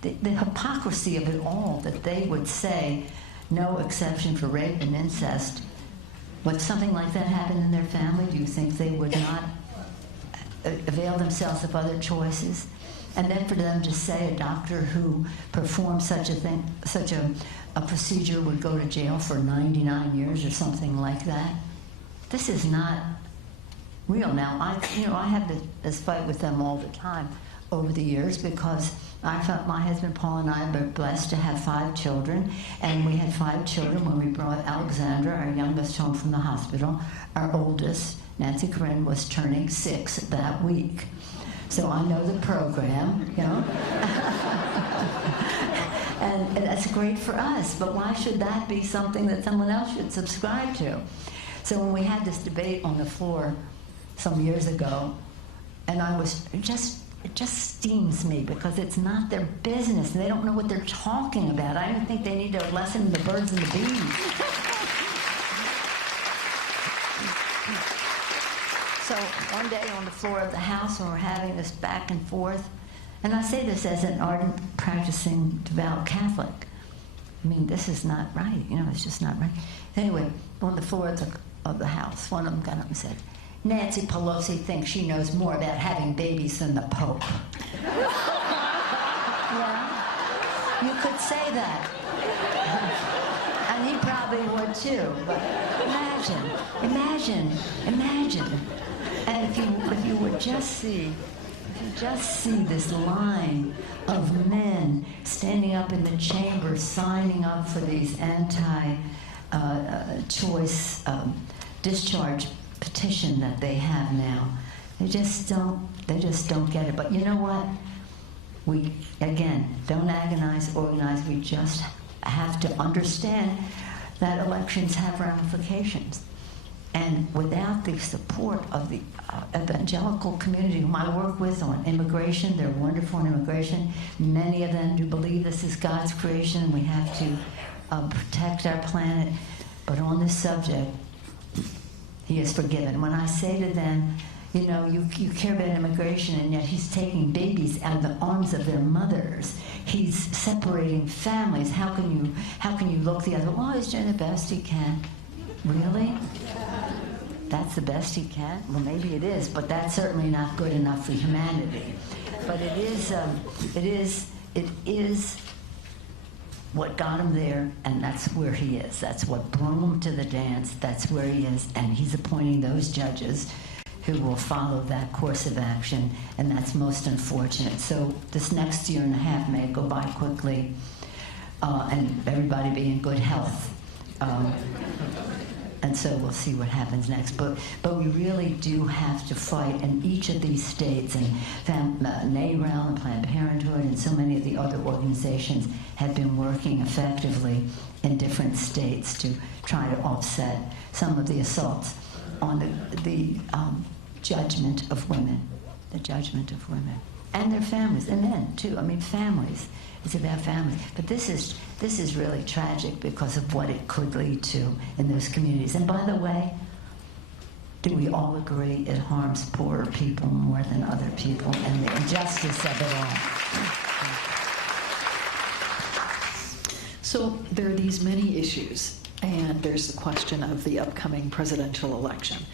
The hypocrisy of it all, that they would say no exception for rape and incest. Would something like that happen in their family? Do you think they would not avail themselves of other choices? And then for them to say a doctor who performed such a procedure would go to jail for 99 years or something like that. This is not real. Now, I have this fight with them all the time over the years because I felt my husband Paul and I were blessed to have 5 children, and we had 5 children when we brought Alexandra, our youngest, home from the hospital. Our oldest, Nancy Corinne, was turning 6 that week. So I know the program, and that's great for us, but why should that be something that someone else should subscribe to? So when we had this debate on the floor some years ago, and it just steams me because it's not their business, and they don't know what they're talking about. I don't think they need to lesson the birds and the bees. So one day on the floor of the House, when we're having this back and forth, and I say this as an ardent, practicing, devout Catholic. I mean, this is not right. It's just not right. Anyway, on the floor of the House, one of them got up and said, Nancy Pelosi thinks she knows more about having babies than the Pope. Yeah, you could say that. And he probably would too, but imagine. And if you would just see this line of men standing up in the chamber, signing up for these anti-choice discharge petition that they have now, they just don't get it. But you know what? We again don't agonize, organize. We just have to understand that elections have ramifications. And without the support of the evangelical community whom I work with on immigration, they're wonderful on immigration. Many of them do believe this is God's creation and we have to protect our planet. But on this subject, He is forgiven. When I say to them, You know, you care about immigration, and yet he's taking babies out of the arms of their mothers. He's separating families. How can you look the other way? Oh, he's doing the best he can. Really? That's the best he can? Well, maybe it is, but that's certainly not good enough for humanity. But it is what got him there, and that's where he is. That's what brought him to the dance. That's where he is, and he's appointing those judges who will follow that course of action, and that's most unfortunate. So this next year and a half may go by quickly, and everybody be in good health. And so we'll see what happens next. But we really do have to fight in each of these states, and NARAL and Planned Parenthood and so many of the other organizations have been working effectively in different states to try to offset some of the assaults on the judgment of women, and their families, and men too. I mean, families. It's about families. But this is really tragic because of what it could lead to in those communities. And by the way, do we all agree it harms poorer people more than other people, and the injustice of it all? So there are these many issues, and there's the question of the upcoming presidential election.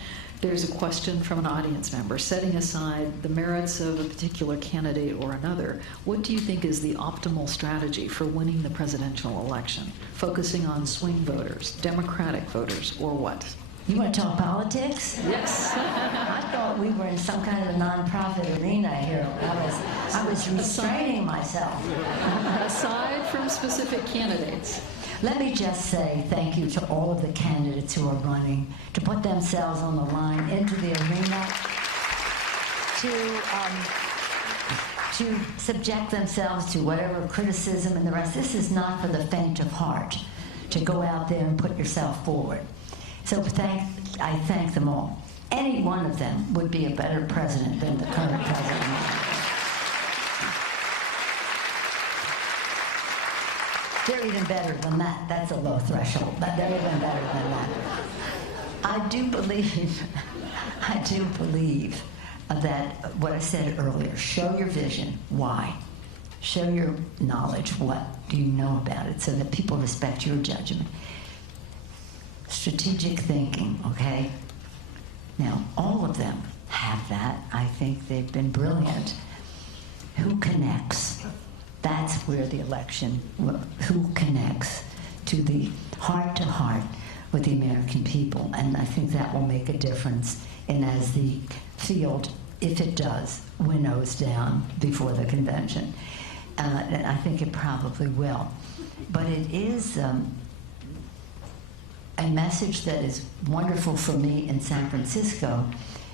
There's a question from an audience member. Setting aside the merits of a particular candidate or another, what do you think is the optimal strategy for winning the presidential election? Focusing on swing voters, Democratic voters, or what? You want to talk politics? Yes. I thought we were in some kind of nonprofit arena here. I was restraining myself. Aside from specific candidates. Let me just say thank you to all of the candidates who are running to put themselves on the line into the arena, to subject themselves to whatever criticism and the rest. This is not for the faint of heart, to go out there and put yourself forward. So I thank them all. Any one of them would be a better president than the current president. They're even better than that. That's a low threshold, but they're even better than that. I do believe that what I said earlier, show your vision, why? Show your knowledge, what do you know about it, so that people respect your judgment. Strategic thinking, okay? Now, all of them have that. I think they've been brilliant. Who connects? That's where the election, who connects to the heart-to-heart with the American people. And I think that will make a difference in as the field, if it does, winnows down before the convention. And I think it probably will. But it is a message that is wonderful for me in San Francisco.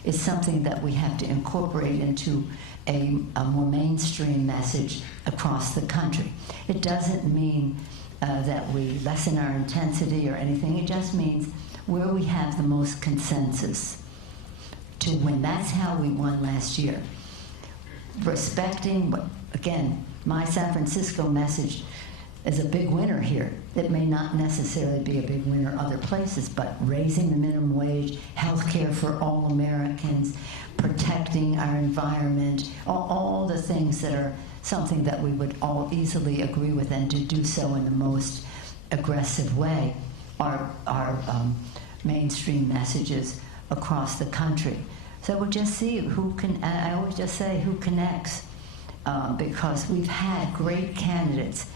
Is something that we have to incorporate into a more mainstream message across the country. It doesn't mean that we lessen our intensity or anything. It just means where we have the most consensus to win. That's how we won last year. Respecting, again, my San Francisco message is a big winner here. It may not necessarily be a big winner other places, but raising the minimum wage, health care for all Americans, protecting our environment, all the things that are something that we would all easily agree with, and to do so in the most aggressive way are mainstream messages across the country. So we'll just see who can, I always just say who connects, because we've had great candidates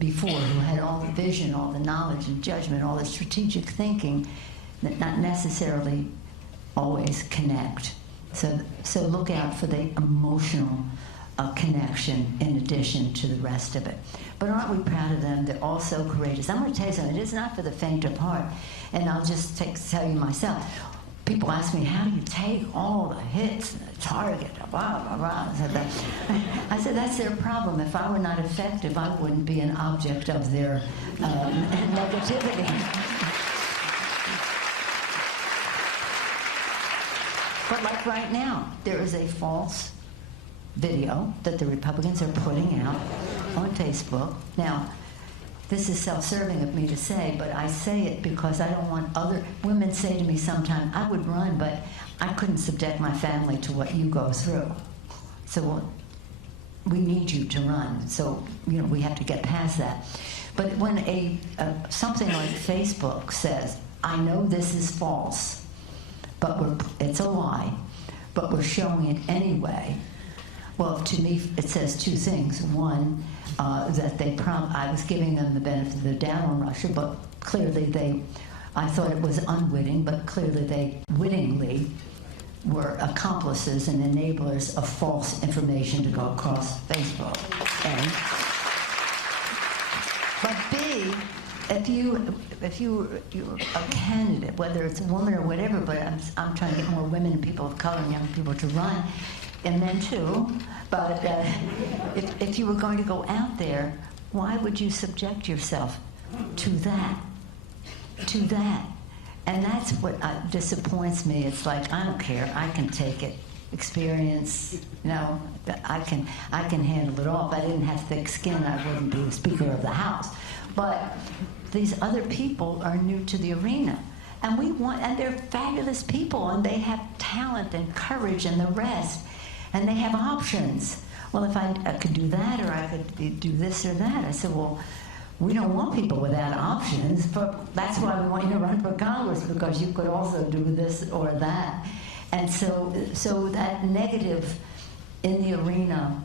before who had all the vision, all the knowledge and judgment, all the strategic thinking that not necessarily always connect. So look out for the emotional connection in addition to the rest of it. But aren't we proud of them? They're all so courageous. I'm going to tell you something. It is not for the faint of heart. And I'll just tell you myself. People ask me, how do you take all the hits and the target, blah, blah, blah. I said, that's their problem. If I were not effective, I wouldn't be an object of their negativity. But like right now, there is a false video that the Republicans are putting out on Facebook. Now, this is self-serving of me to say, but I say it because I don't want other women say to me sometimes, I would run, but I couldn't subject my family to what you go through. So we need you to run. So, you know, we have to get past that. But when something like Facebook says, I know this is false, but it's a lie, but we're showing it anyway. Well, to me, it says two things. One, that I was giving them the benefit of the doubt on Russia, but clearly I thought it was unwitting, but clearly they wittingly were accomplices and enablers of false information to go across Facebook. But B, if you're a candidate, whether it's a woman or whatever, but I'm trying to get more women and people of color and young people to run, and men too, but if you were going to go out there, why would you subject yourself to that? And that's what disappoints me. It's like, I don't care, I can take it. Experience, you know, I can handle it all. If I didn't have thick skin, I wouldn't be the Speaker of the House. But these other people are new to the arena. And they're fabulous people, and they have talent and courage and the rest. And they have options. Well, if I could do that, or I could do this or that. I said, well, we don't want people without options, but that's why we want you to run for Congress, because you could also do this or that. And so that negative in the arena,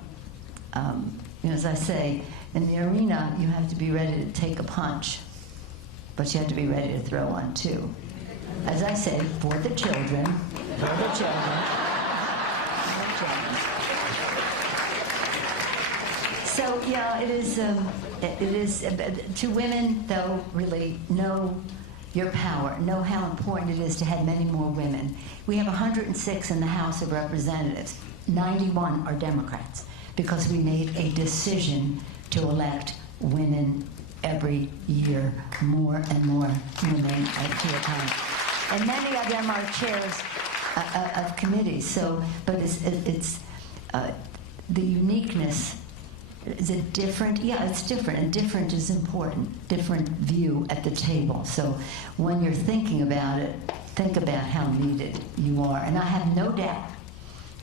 you know, as I say, in the arena, you have to be ready to take a punch, but you have to be ready to throw one too. As I say, for the children, So yeah, it is to women, though, really know your power, know how important it is to have many more women. We have 106 in the House of Representatives. 91 are Democrats, because we made a decision to elect women every year, more and more women to a time. And many of them are chairs of committees. So, but it's the uniqueness. Is it different? Yeah, it's different, and different is important. Different view at the table. So when you're thinking about it, think about how needed you are. And I have no doubt,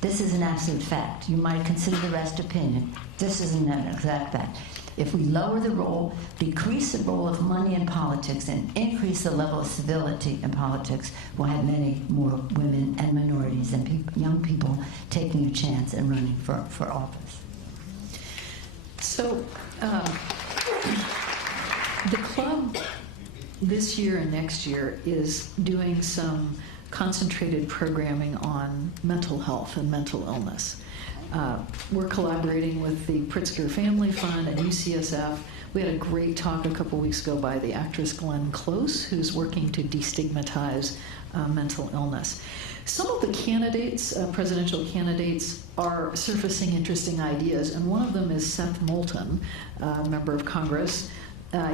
this is an absolute fact. You might consider the rest opinion. This isn't an exact fact. If we lower the role, decrease the role of money in politics, and increase the level of civility in politics, we'll have many more women and minorities and young people taking a chance and running for office. So, the club this year and next year is doing some concentrated programming on mental health and mental illness. We're collaborating with the Pritzker Family Fund and UCSF. We had a great talk a couple weeks ago by the actress Glenn Close, who's working to destigmatize mental illness. Some of the candidates, presidential candidates, are surfacing interesting ideas, and one of them is Seth Moulton, member of Congress.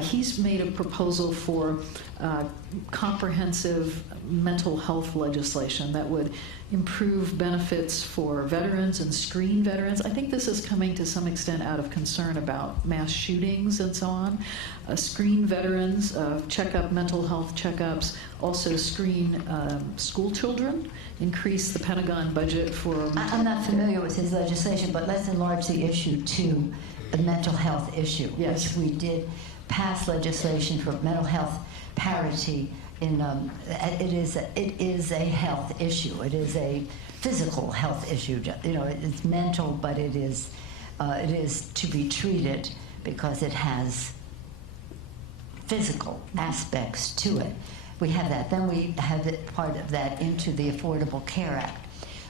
He's made a proposal for comprehensive mental health legislation that would improve benefits for veterans and screen veterans. I think this is coming to some extent out of concern about mass shootings and so on. Screen veterans, mental health checkups, also screen school children, increase the Pentagon budget for... I'm not familiar with his legislation, but let's enlarge the issue to the mental health issue, yes. Which we did pass legislation for mental health parity. It is a health issue. It is a physical health issue. You know, it's mental, but it is to be treated because it has physical aspects to it. We have that. Then we have part of that into the Affordable Care Act.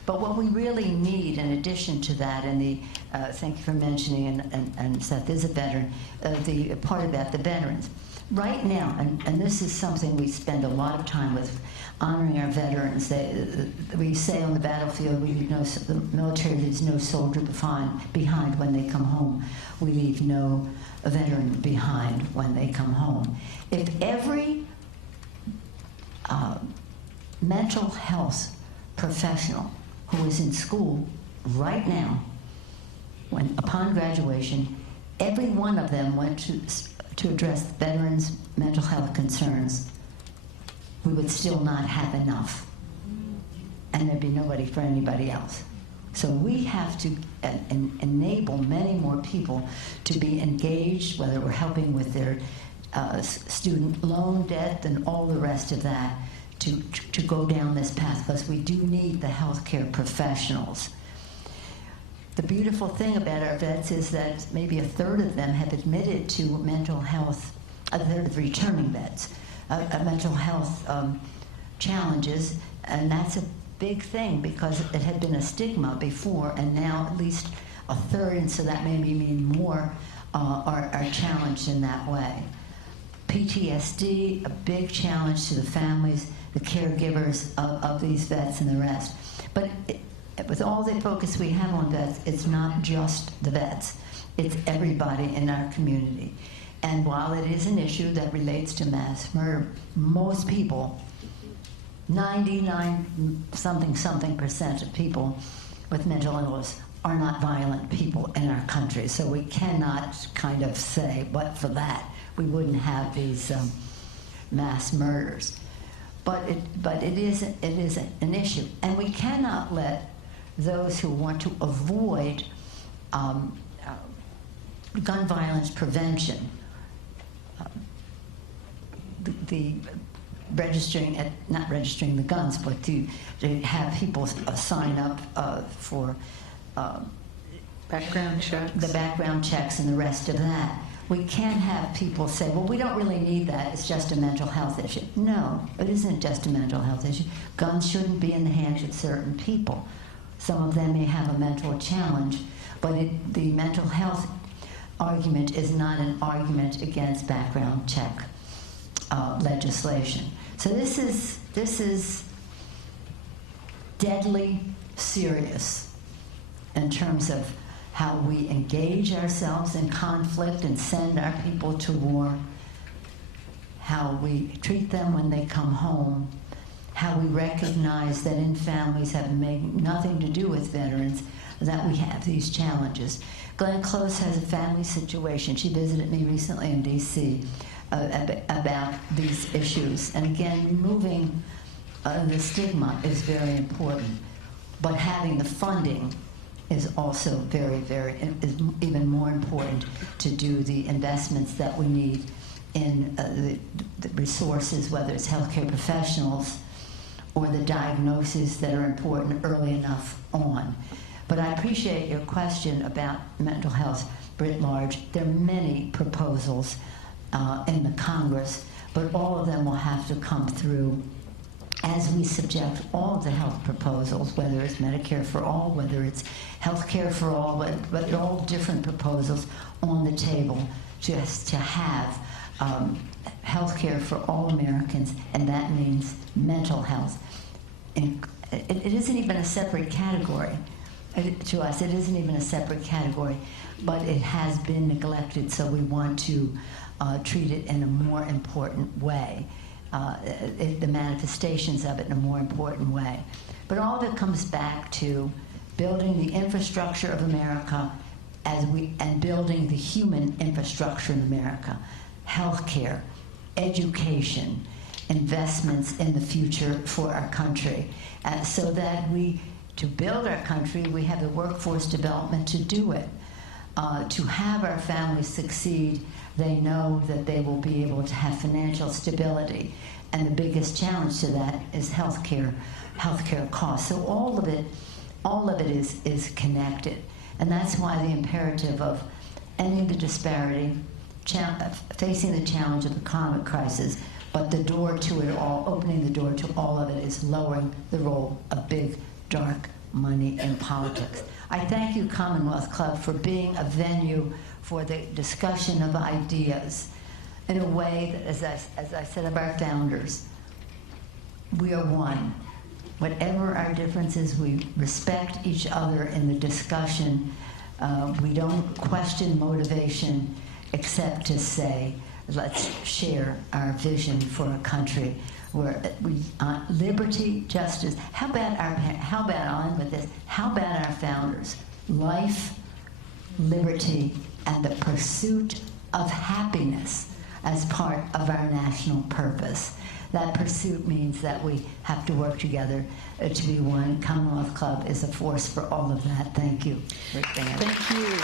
But what we really need, in addition to that, and thank you for mentioning, and Seth is a veteran, the part about the veterans. Right now, and this is something we spend a lot of time with, honoring our veterans. We say on the battlefield, the military leaves no soldier behind when they come home. We leave no veteran behind when they come home. If every mental health professional who is in school right now, upon graduation, every one of them went to to address veterans' mental health concerns, we would still not have enough, and there'd be nobody for anybody else. So we have to enable many more people to be engaged, whether we're helping with their student loan debt and all the rest of that, to go down this path, because we do need the healthcare professionals. The beautiful thing about our vets is that maybe a third of them have admitted to mental health, a third of returning vets, mental health challenges, and that's a big thing because it had been a stigma before, and now at least a third, and so that maybe mean more are challenged in that way. PTSD, a big challenge to the families, the caregivers of these vets and the rest. But with all the focus we have on vets, it's not just the vets. It's everybody in our community. And while it is an issue that relates to mass murder, most people, 99% of people with mental illness are not violent people in our country. So we cannot kind of say, but for that, we wouldn't have these mass murders. But it is an issue. And we cannot let those who want to avoid gun violence prevention, not registering the guns, but to have people sign up for Background checks. the background checks and the rest of that. We can't have people say, well, we don't really need that, it's just a mental health issue. No, it isn't just a mental health issue. Guns shouldn't be in the hands of certain people. Some of them may have a mental challenge, but the mental health argument is not an argument against background check legislation. So this is deadly serious in terms of how we engage ourselves in conflict and send our people to war, how we treat them when they come home, how we recognize that in families have nothing to do with veterans, that we have these challenges. Glenn Close has a family situation. She visited me recently in D.C. About these issues. And again, removing the stigma is very important, but having the funding is also is even more important to do the investments that we need in the resources, whether it's healthcare professionals or the diagnoses that are important early enough on. But I appreciate your question about mental health writ large. There are many proposals in the Congress, but all of them will have to come through as we subject all of the health proposals, whether it's Medicare for all, whether it's health care for all, but all different proposals on the table just to have health care for all Americans, and that means mental health. And it isn't even a separate category. To us, it isn't even a separate category, but it has been neglected, so we want to treat it in a more important way, the manifestations of it in a more important way. But all of it comes back to building the infrastructure of America and building the human infrastructure in America, healthcare, education, investments in the future for our country, so that to build our country, we have the workforce development to do it. To have our families succeed, they know that they will be able to have financial stability. And the biggest challenge to that is healthcare costs. So all of it is connected. And that's why the imperative of ending the disparity, facing the challenge of the climate crisis, but the door to it all, opening the door to all of it, is lowering the role of big, dark money in politics. I thank you, Commonwealth Club, for being a venue for the discussion of ideas in a way that, as I said of our founders, we are one. Whatever our differences, we respect each other in the discussion. We don't question motivation except to say, let's share our vision for a country where liberty, justice. How about on with this? How about our founders? Life, liberty, and the pursuit of happiness as part of our national purpose. That pursuit means that we have to work together to be one. Commonwealth Club is a force for all of that. Thank you. Thank you.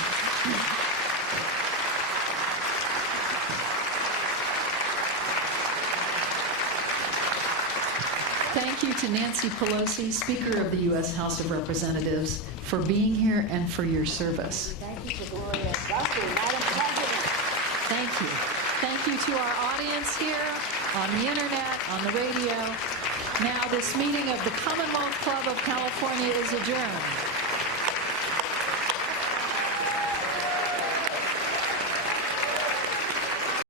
Thank you to Nancy Pelosi, Speaker of the U.S. House of Representatives, for being here and for your service. Thank you to Gloria Russell, Madam President. Thank you. Thank you to our audience here, on the internet, on the radio. Now, this meeting of the Commonwealth Club of California is adjourned.